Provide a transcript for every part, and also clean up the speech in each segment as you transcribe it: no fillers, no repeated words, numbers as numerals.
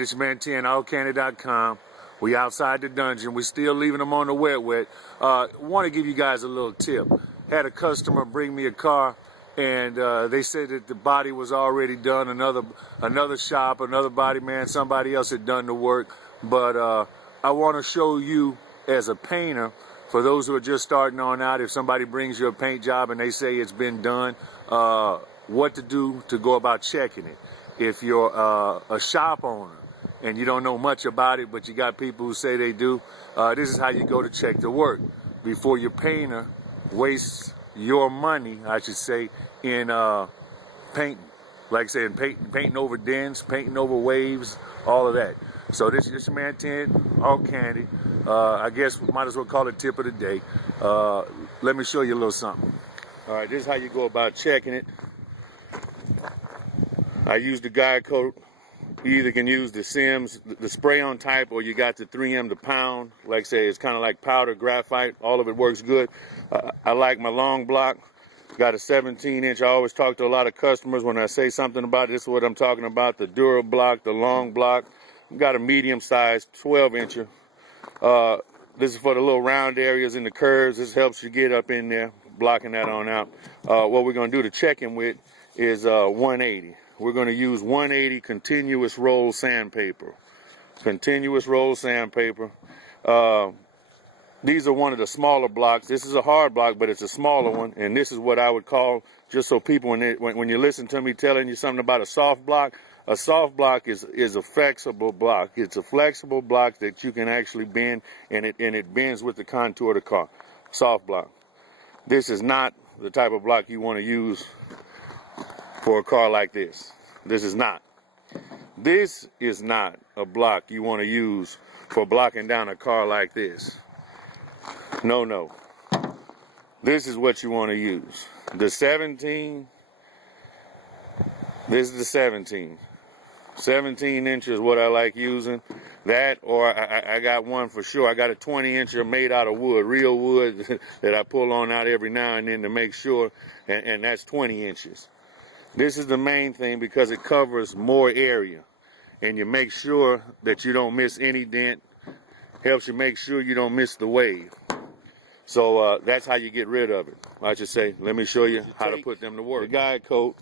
this man 10, allkandy.com. We outside the dungeon. We still leaving them on the wet. Want to give you guys a little tip. Had a customer bring me a car, and they said that the body was already done. Another shop, another body man, somebody else had done the work. But I want to show you as a painter, for those who are just starting on out, if somebody brings you a paint job and they say it's been done, what to do to go about checking it. If you're a shop owner and you don't know much about it, but you got people who say they do, this is how you go to check the work before your painter wastes your money, I should say, in painting. Like I said, painting over dents, painting over waves, all of that. So this is your man 10, all candy. I guess we might as well call it tip of the day. Let me show you a little something. All right, this is how you go about checking it. I use the guide coat. You either can use the Sims, the spray-on type, or you got the 3M, the pound. Like I say, it's kind of like powder graphite. All of it works good. I like my long block. Got a 17-inch. I always talk to a lot of customers when I say something about it. This is what I'm talking about, the Dura block, the long block. Got a medium-sized 12-incher. This is for the little round areas in the curves. This helps you get up in there, blocking that on out. What we're going to do to check him with is 180. We're going to use 180 continuous roll sandpaper. Continuous roll sandpaper. These are one of the smaller blocks. This is a hard block, but it's a smaller one. And this is what I would call, just so people, when you listen to me telling you something about a soft block is a flexible block. It's a flexible block that you can actually bend, and it bends with the contour of the car. Soft block. This is not the type of block you want to use for a car like this. This is not. This is not a block you want to use for blocking down a car like this. No. This is what you want to use. The 17. This is the 17. 17 inches is what I like using. That, or I got one for sure. I got a 20-incher made out of wood, real wood, that I pull on out every now and then to make sure, and that's 20 inches. This is the main thing because it covers more area, and you make sure that you don't miss any dent. Helps you make sure you don't miss the wave. So that's how you get rid of it. I should say, let me show you how to put them to work. The guide coat.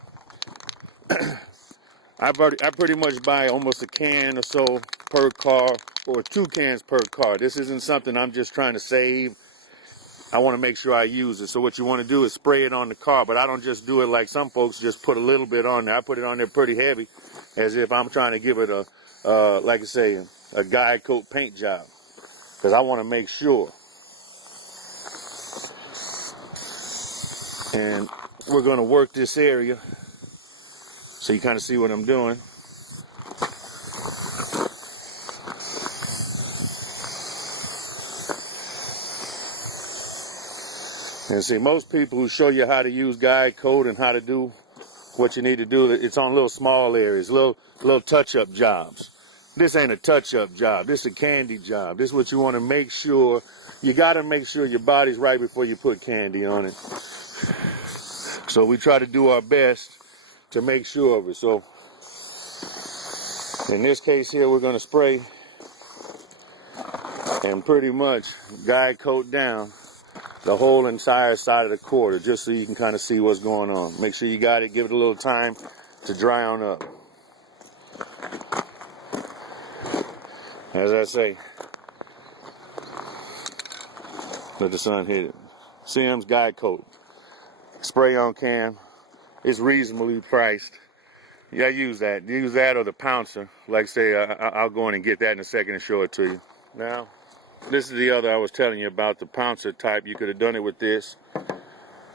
I pretty much buy almost a can or so per car, or 2 cans per car. This isn't something I'm just trying to save. I want to make sure I use it. So what you want to do is spray it on the car, but I don't just do it like some folks just put a little bit on there. I put it on there pretty heavy, as if I'm trying to give it a, like I say, a guide coat paint job, because I want to make sure. And we're going to work this area so you kind of see what I'm doing. And see, most people who show you how to use guide coat and how to do what you need to do, it's on little small areas, little touch-up jobs. This ain't a touch-up job. This is a candy job. This is what you want to make sure. You got to make sure your body's right before you put candy on it. So we try to do our best to make sure of it. So in this case here, we're going to spray and pretty much guide coat down the whole entire side of the quarter, just so you can kind of see what's going on. Make sure you got it. Give it a little time to dry on up. As I say, let the sun hit it. Sims guide coat. Spray on can. It's reasonably priced. Yeah, use that. Use that or the pouncer. Like I say, I'll go in and get that in a second and show it to you. Now, this is the other I was telling you about, the pouncer type. You could have done it with this.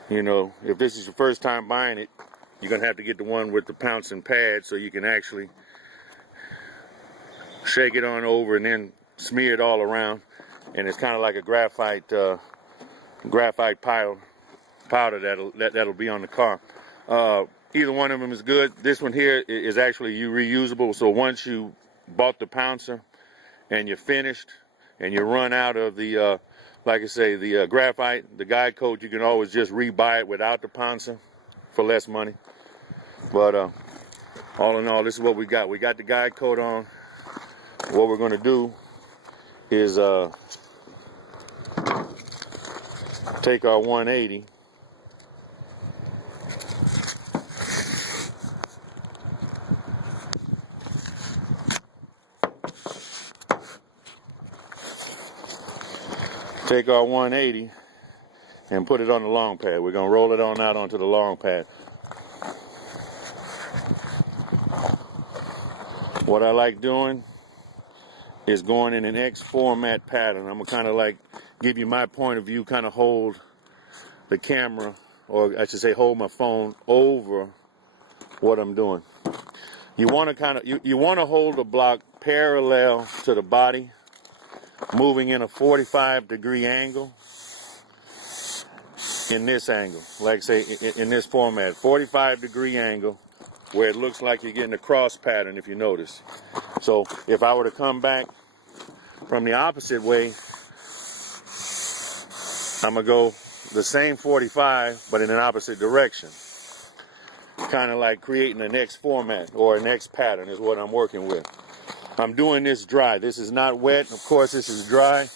You know, if this is your first time buying it, you're going to have to get the one with the pouncing pad so you can actually shake it on over and then smear it all around. And it's kind of like a graphite powder that'll be on the car. Either one of them is good. This one here is actually reusable. So once you bought the pouncer and you're finished and you run out of the, like I say, the graphite, the guide coat, you can always just rebuy it without the pouncer for less money. But all in all, this is what we got. We got the guide coat on. what we're going to do is take our 180 and put it on the long pad. We're going to roll it on out onto the long pad. What I like doing is going in an X format pattern. I'm going to kind of like give you my point of view, kind of hold the camera, or I should say hold my phone over what I'm doing. You want to you want to hold the block parallel to the body, moving in a 45-degree angle. In this angle, like say in this format, 45-degree angle, where it looks like you're getting a cross pattern, if you notice. So if I were to come back from the opposite way, I'm gonna go the same 45 but in an opposite direction, kind of like creating an X format or an X pattern is what I'm working with. I'm doing this dry. This is not wet. Of course, this is dry.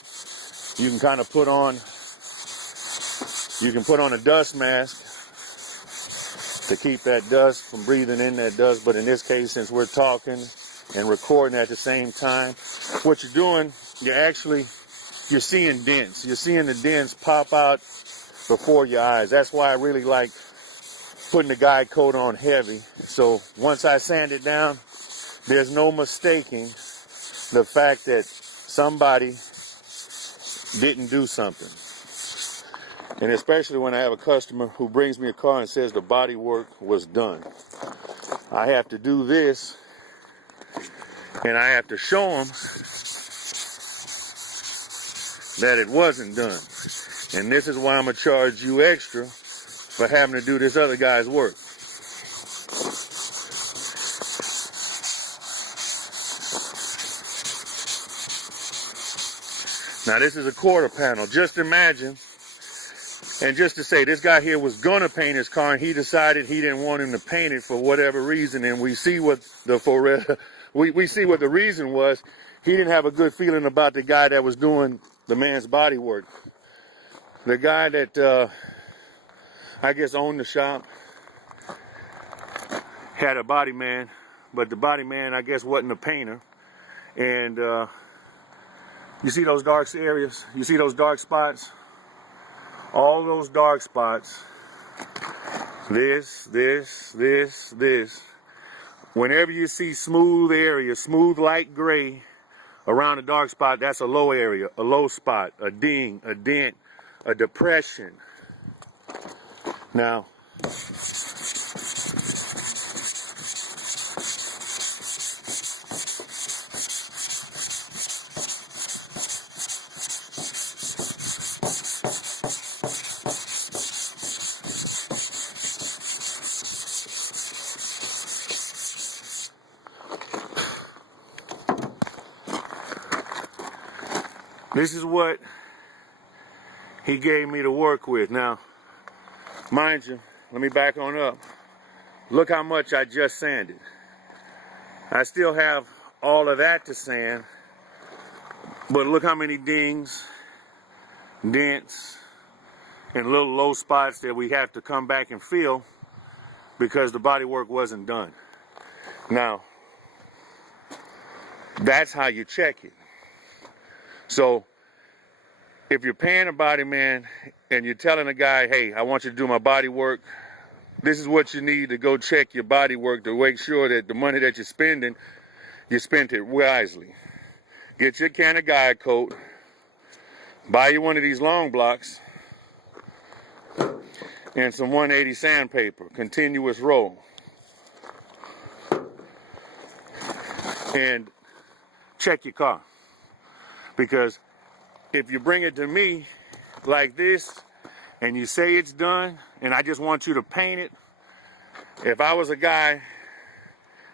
You can kind of put on a dust mask to keep that dust from breathing in that dust. But in this case, since we're talking and recording at the same time, what you're doing, you're seeing dents. You're seeing the dents pop out before your eyes. That's why I really like putting the guide coat on heavy. So once I sand it down, there's no mistaking the fact that somebody didn't do something. And especially when I have a customer who brings me a car and says the body work was done. I have to do this, and I have to show them that it wasn't done. And this is why I'm going to charge you extra for having to do this other guy's work. Now this is a quarter panel. Just imagine. And just to say, this guy here was going to paint his car, and he decided he didn't want him to paint it for whatever reason. And we see what we see what the reason was. He didn't have a good feeling about the guy that was doing the man's body work. The guy that I guess owned the shop had a body man, but the body man I guess wasn't a painter. And you see those dark areas? You see those dark spots? All those dark spots, this. Whenever you see smooth area, smooth light gray around a dark spot, that's a low area, a low spot, a ding, a dent, a depression. Now, this is what he gave me to work with. Now, mind you, let me back on up. Look how much I just sanded. I still have all of that to sand, but look how many dings, dents, and little low spots that we have to come back and fill because the body work wasn't done. Now, that's how you check it. So, if you're paying a body man and you're telling a guy, hey, I want you to do my body work, this is what you need to go check your body work to make sure that the money that you're spending, you spent it wisely. Get your can of guide coat, buy you one of these long blocks, and some 180 sandpaper, continuous roll. And check your car. Because if you bring it to me like this and you say it's done and I just want you to paint it, if I was a guy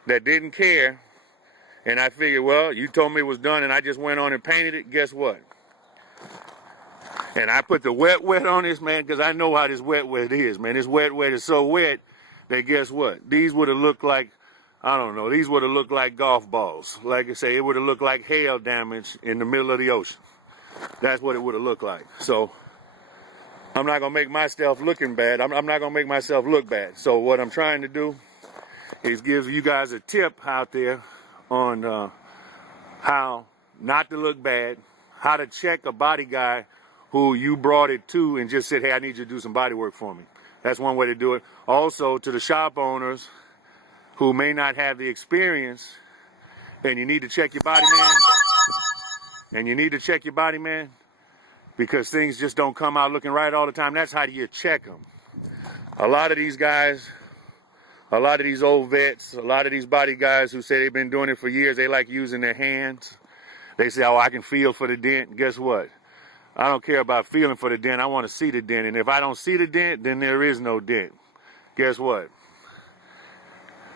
that didn't care and I figured, well, you told me it was done and I just went on and painted it, guess what? And I put the wet on this, man, because I know how this wet is, man. This wet is so wet that guess what? These would have looked like I don't know, these would have looked like golf balls. Like I say, it would have looked like hail damage in the middle of the ocean. That's what it would have looked like. So I'm not gonna make myself looking bad. I'm not gonna make myself look bad. So what I'm trying to do is give you guys a tip out there on how not to look bad, how to check a body guy who you brought it to and just said, hey, I need you to do some body work for me. That's one way to do it. Also, to the shop owners who may not have the experience, and you need to check your body, man, because things just don't come out looking right all the time. That's how you check them. A lot of these guys, a lot of these old vets, a lot of these body guys who say they've been doing it for years, they like using their hands. They say, oh, I can feel for the dent. Guess what? I don't care about feeling for the dent. I want to see the dent. And if I don't see the dent, then there is no dent. Guess what?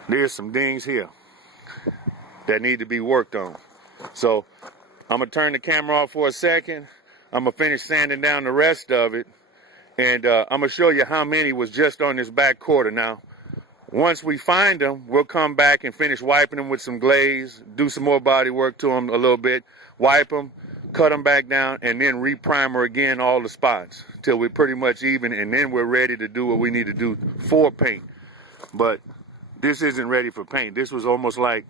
There's some dings here that need to be worked on. So I'm going to turn the camera off for a second. I'm going to finish sanding down the rest of it. And I'm going to show you how many was just on this back quarter. Now, once we find them, we'll come back and finish wiping them with some glaze, do some more body work to them a little bit, wipe them, cut them back down, and then re-primer again all the spots till we're pretty much even, and then we're ready to do what we need to do for paint. But this isn't ready for paint. This was almost like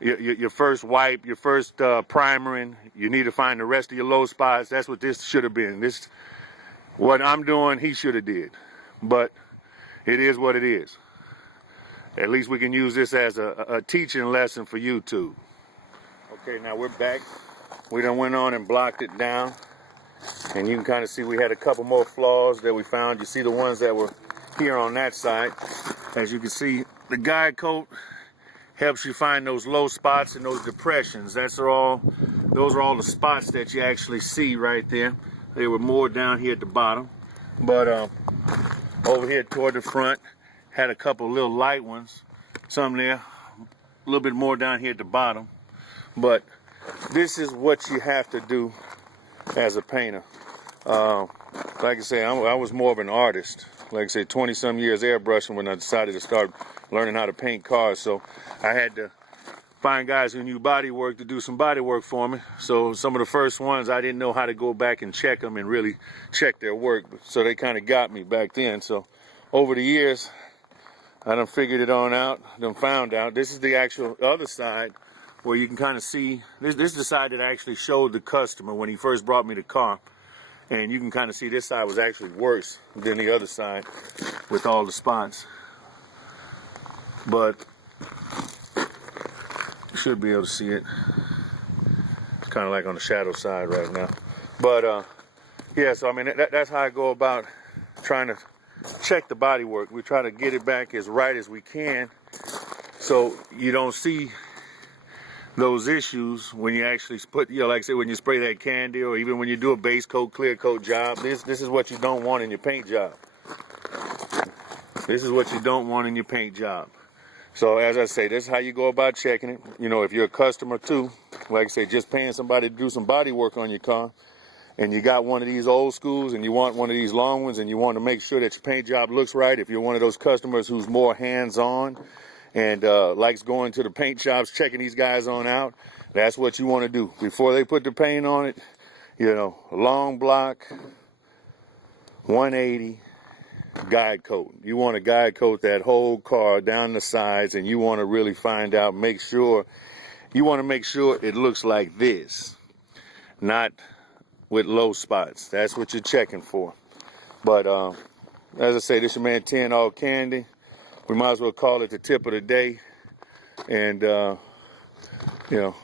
your first wipe, your first primering. You need to find the rest of your low spots. That's what this should have been. This, what I'm doing, he should have did. But it is what it is. At least we can use this as a teaching lesson for YouTube. Okay, now we're back. We done went on and blocked it down. And you can kind of see we had a couple more flaws that we found. You see the ones that were here on that side. As you can see, the guide coat helps you find those low spots and those depressions. Those are all the spots that you actually see right there. They were more down here at the bottom. But over here toward the front, had a couple little light ones. Some there, a little bit more down here at the bottom. But this is what you have to do as a painter. Like I say, I was more of an artist. Like I say, 20-some years airbrushing when I decided to start learning how to paint cars. So I had to find guys who knew body work to do some body work for me. So some of the first ones, I didn't know how to go back and check them and really check their work. So they kind of got me back then. So over the years, I done figured it on out, done found out. This is the actual other side where you can kind of see, this is the side that I actually showed the customer when he first brought me the car. And you can kind of see this side was actually worse than the other side with all the spots. But you should be able to see it. It's kind of like on the shadow side right now. But yeah, so I mean, that's how I go about trying to check the body work. We try to get it back as right as we can so you don't see those issues when you actually put, you know, like I said, when you spray that candy, or even when you do a base coat, clear coat job. This is what you don't want in your paint job. This is what you don't want in your paint job. So as I say, this is how you go about checking it. You know, if you're a customer too, like I say, just paying somebody to do some body work on your car, and you got one of these old schools and you want one of these long ones and you want to make sure that your paint job looks right, if you're one of those customers who's more hands-on and likes going to the paint shops, checking these guys on out, that's what you want to do. Before they put the paint on it, you know, long block, 180, guide coat. You want to guide coat that whole car down the sides, and you want to really find out, make sure it looks like this, not with low spots. That's what you're checking for. But as I say, this is your man 10 All Candy. We might as well call it the tip of the day. And you know,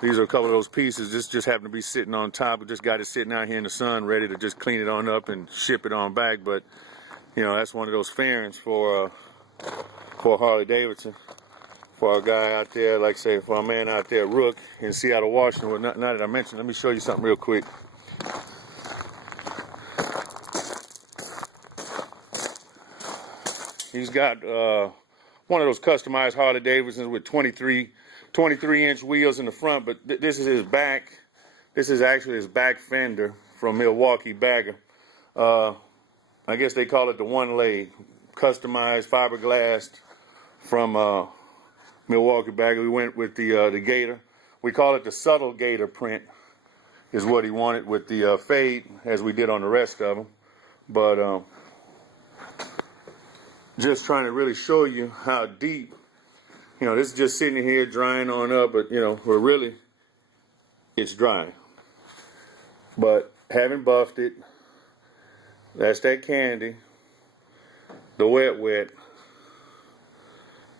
these are a couple of those pieces. This just happened to be sitting on top. We just got it sitting out here in the sun, ready to just clean it on up and ship it on back. But you know, that's one of those fairings for Harley Davidson. For our guy out there, like I say, for our man out there, Rook, in Seattle, Washington. Now that I mentioned, let me show you something real quick. He's got one of those customized Harley Davidsons with 23-inch wheels in the front, but this is his back. This is actually his back fender from Milwaukee Bagger. I guess they call it the one leg, customized fiberglass from Milwaukee bag. We went with the gator. We call it the subtle gator print is what he wanted with the fade, as we did on the rest of them. But just trying to really show you how deep, you know, this is just sitting here drying on up, but, you know, we're really, it's drying. But having buffed it, that's that candy, the wet,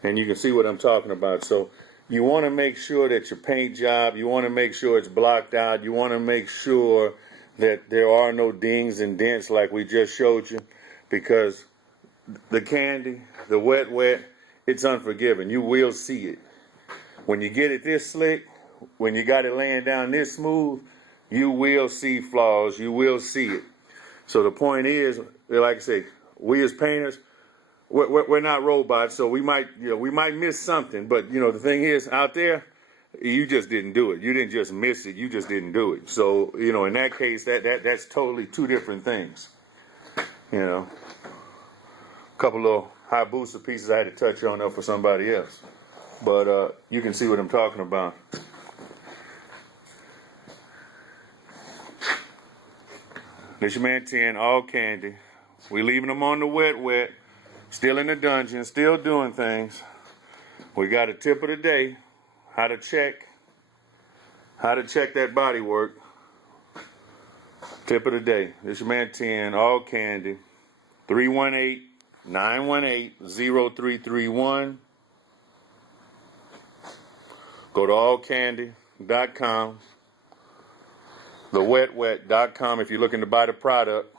and you can see what I'm talking about. So you want to make sure that your paint job, you want to make sure it's blocked out, you want to make sure that there are no dings and dents like we just showed you, because the candy, the wet, it's unforgiving. You will see it. When you get it this slick, when you got it laying down this smooth, you will see flaws, you will see it. So the point is, like I say, we as painters, we're not robots, so we might miss something. But you know, the thing is, out there, you just didn't do it. You didn't just miss it. You just didn't do it. So you know, in that case, that's totally two different things. You know, a couple little high booster pieces I had to touch on up for somebody else, but you can see what I'm talking about. This your man 10, all candy. We leaving them on the wet. Still in the dungeon, still doing things. We got a tip of the day, how to check that body work. Tip of the day. This your man 10, all candy. 318-918-0331. Go to allcandy.com. thewetwet.com if you're looking to buy the product.